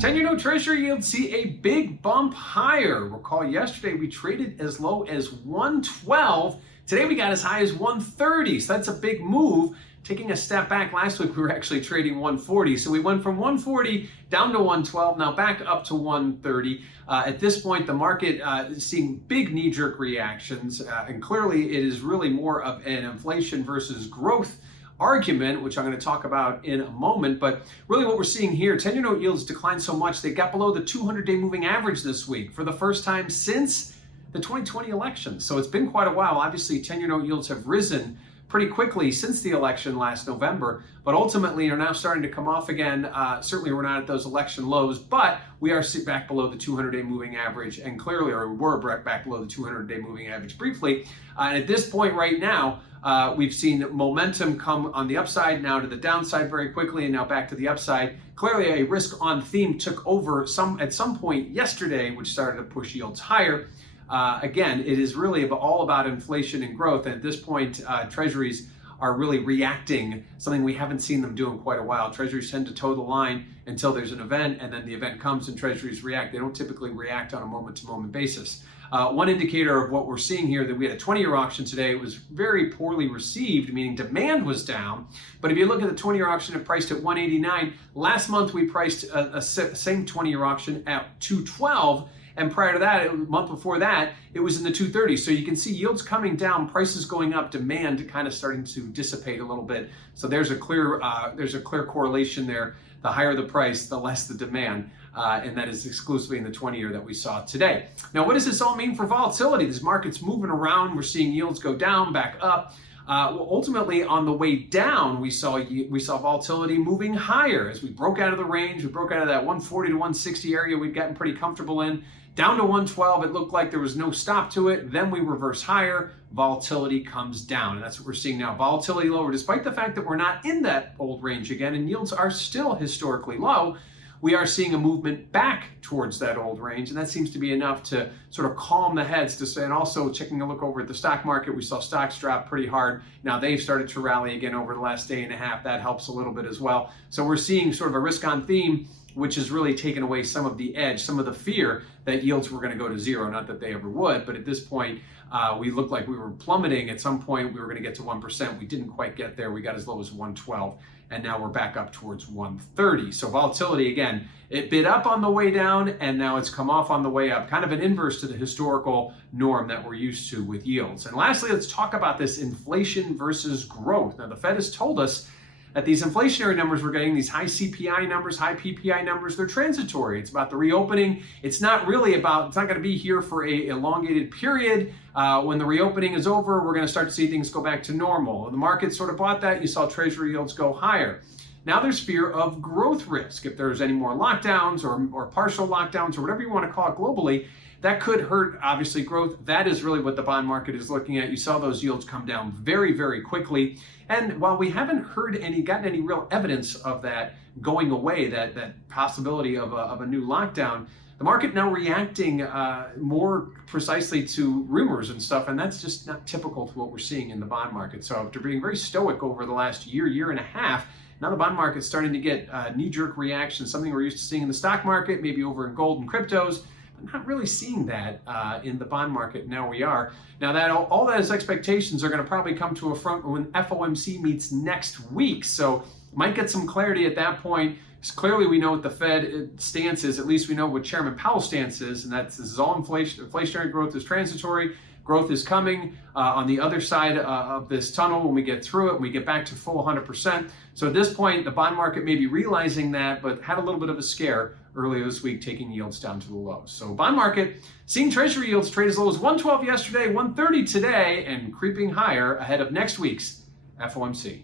10-year note treasury yields see a big bump higher. Recall yesterday we traded as low as 112. Today we got as high as 130. So that's a big move. Taking a step back, last week we were actually trading 140. So we went from 140 down to 112, now back up to 130. At this point, the market is seeing big knee-jerk reactions. And clearly it is really more of an inflation versus growth argument, which I'm going to talk about in a moment. But really what we're seeing here, 10-year note yields declined so much they got below the 200-day moving average this week for the first time since the 2020 election. So it's been quite a while. Obviously, 10-year note yields have risen pretty quickly since the election last November, but ultimately are now starting to come off again. Certainly we're not at those election lows, but we are back below the 200-day moving average, and clearly, or we were back below the 200-day moving average briefly. And at this point right now, we've seen momentum come on the upside, now to the downside very quickly, and now back to the upside. Clearly a risk on theme took over at some point yesterday, which started to push yields higher. Again, it is really all about inflation and growth. And at this point, treasuries are really reacting, something we haven't seen them do in quite a while. Treasuries tend to toe the line until there's an event, and then the event comes and treasuries react. They don't typically react on a moment-to-moment basis. One indicator of what we're seeing here, that we had a 20-year auction today. It was very poorly received, meaning demand was down. But if you look at the 20-year auction, it priced at 189. Last month, we priced a same 20-year auction at 212. And prior to that, a month before that, it was in the 230s. So you can see yields coming down, prices going up, demand kind of starting to dissipate a little bit. So there's a clear correlation there. The higher the price, the less the demand. And that is exclusively in the 20-year that we saw today. Now, what does this all mean for volatility? This market's moving around. We're seeing yields go down, back up. Well, ultimately, on the way down, we saw volatility moving higher as we broke out of the range. We broke out of that 140 to 160 area we'd gotten pretty comfortable in. Down to 112, it looked like there was no stop to it. Then we reverse higher, volatility comes down. And that's what we're seeing now. Volatility lower, despite the fact that we're not in that old range again, and yields are still historically low. We are seeing a movement back towards that old range, and that seems to be enough to sort of calm the heads to say. And also taking a look over at the stock market, we saw stocks drop pretty hard. Now they've started to rally again over the last day and a half. That helps a little bit as well. So we're seeing sort of a risk on theme, which has really taken away some of the edge, some of the fear that yields were going to go to zero. Not that they ever would, but at this point, we looked like we were plummeting. At some point, we were going to get to 1%. We didn't quite get there. We got as low as 112, and now we're back up towards 130. So volatility, again, it bid up on the way down, and now it's come off on the way up, kind of an inverse to the historical norm that we're used to with yields. And lastly, let's talk about this inflation versus growth. Now, the Fed has told us that these inflationary numbers we're getting, these high CPI numbers, high PPI numbers, they're transitory. It's about the reopening. It's not going to be here for a elongated period. When the reopening is over, we're going to start to see things go back to normal. The market sort of bought that. You saw treasury yields go higher. Now there's fear of growth risk. If there's any more lockdowns or partial lockdowns or whatever you want to call it globally, that could hurt, obviously, growth. That is really what the bond market is looking at. You saw those yields come down very, very quickly. And while we haven't gotten any real evidence of that going away, that possibility of a new lockdown, the market now reacting more precisely to rumors and stuff, and that's just not typical to what we're seeing in the bond market. So after being very stoic over the last year and a half, now the bond market's starting to get knee-jerk reactions, something we're used to seeing in the stock market, maybe over in gold and cryptos. I'm not really seeing that in the bond market. Now we are. Now that all those expectations are going to probably come to a front when FOMC meets next week. So might get some clarity at that point. Because clearly we know what the Fed stance is. At least we know what Chairman Powell's stance is, and this is all inflationary growth is transitory. Growth is coming on the other side of this tunnel when we get through it, when we get back to full 100%. So at this point, the bond market may be realizing that, but had a little bit of a scare earlier this week, taking yields down to the lows. So bond market, seeing treasury yields trade as low as 112 yesterday, 130 today, and creeping higher ahead of next week's FOMC.